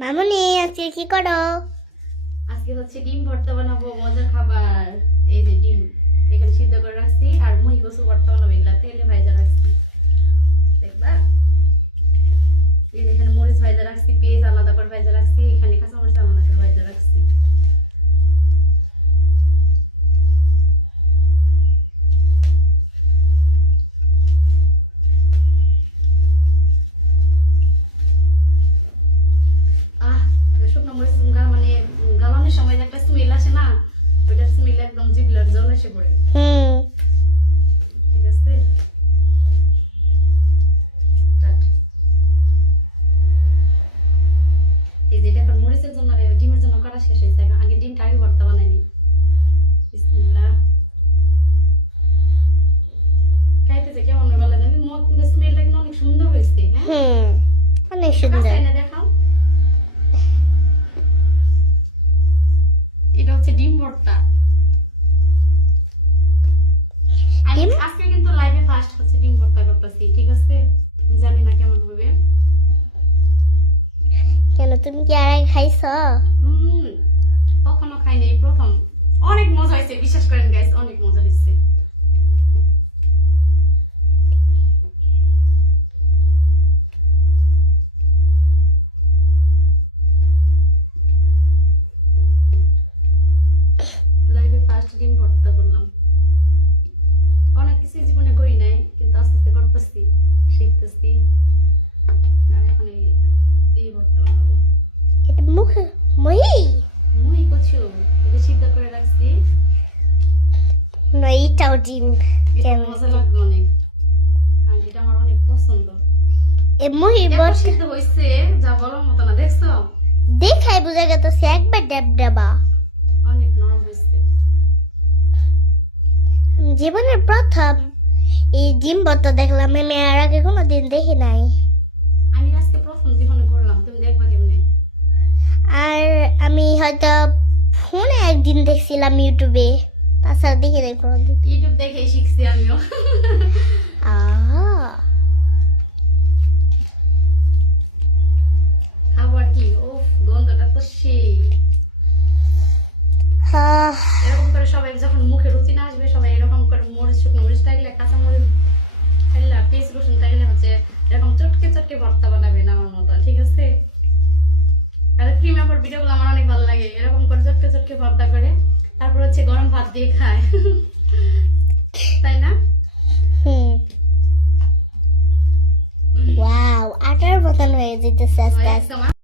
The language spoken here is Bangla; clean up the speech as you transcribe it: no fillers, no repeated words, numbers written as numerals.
মামুনি আজকে কি করো? আজকে হচ্ছে ডিম ভর্তা বানাবো, মজার খাবার। এই যে ডিম এখানে সিদ্ধ করে রাখছি, আর মুহি কচু ভর্তা বানাবো, এগুলা তেলে ভাজা রাখছি। দেখবা, এই যে এখানে মরিচ ভাজা রাখছি, পেঁয়াজ আলাদা করে ভাজা রাখছি, এখানে কাঁচা মরিচ আলাদা করে ভাজা রাখছি। শুকনো মরিচ মানে গালানোর সময় যে একটা স্মেল আসে না, ওইটার স্মেল একদম জিভলার জল এসে পড়ে। ঠিক আছে, এই যে এটা এখন মরিচের জন্য ডিমের জন্য করা শেষ হয়েছে। আগে ডিমটা আগে ভর্তা বানাইনি। বিসমিল্লাহ। খাইতেছে কেমন ভালো জানি, স্মেলটা কিন্তু অনেক সুন্দর হয়েছে। হ্যাঁ, অনেক সুন্দর। দেখাও, এটা হচ্ছে ডিম ভর্তা। আজকে কিন্তু লাইভে ফার্স্ট হচ্ছে ডিম ভর্তা করতেছি। ঠিক আছে, জানি না কেমন হবে। কেন, তুমি কি আর আগে খাইছো? কখনো খাই নাই, প্রথম। অনেক মজা হয়েছে, বিশ্বাস করেন গাইস, অনেক মজা হয়েছে। লাইভে ফার্স্ট ডিম ভর্তা করলাম। অনেক কিছু জীবনে করি নাই, কিন্তু আস্তে আস্তে করতেছি, শিখতেছি। আর এখন এই ভর্তা বানাবো। এটা মুহি কচু এটা সিদ্ধ করে রাখছি। এইটাও ডিম। এটা মজা লাগবে অনেক, কারণ এটা আমার অনেক পছন্দ। সিদ্ধ হয়েছে যা বলার মতো না, দেখছো? দেখাই বোঝা গেছে একবার ডেবা। অনেক নরম হয়েছে। জীবনের প্রথম এই ডিম ভর্তা দেখলাম, আমি আর আগে কোনোদিন দেখি নাই। আমি আজকে প্রথম জীবনে করলাম, তুমি দেখবা কেমনে। আর আমি হয়তো ফোনে একদিন দেখছিলাম ইউটিউবে, তাছাড়া দেখি নাই কোনোদিন। ইউটিউব দেখে শিখছি আমিও। খাবার কি, ও গন্ধটা তো সেই। এরকম করে সবাই যখন মুখে রুচি না আসবে, সবাই এরকম করে মরিচ, শুকনো মরিচ টাইলে, কাঁচা মরিচ টাইলে, পেঁয়াজ রসুন টাইলে হচ্ছে এরকম চটকে চটকে ভর্তা বানাবেন আমার মতো। ঠিক আছে, আর ক্রিম আবার ভিডিওগুলো আমার অনেক ভালো লাগে, এরকম করে চটকে চটকে ভর্তা করে তারপর হচ্ছে গরম ভাত দিয়ে খায়। তাই না? ওয়াও, আটার মতন হয়ে যেতেছে আস্তে আস্তে।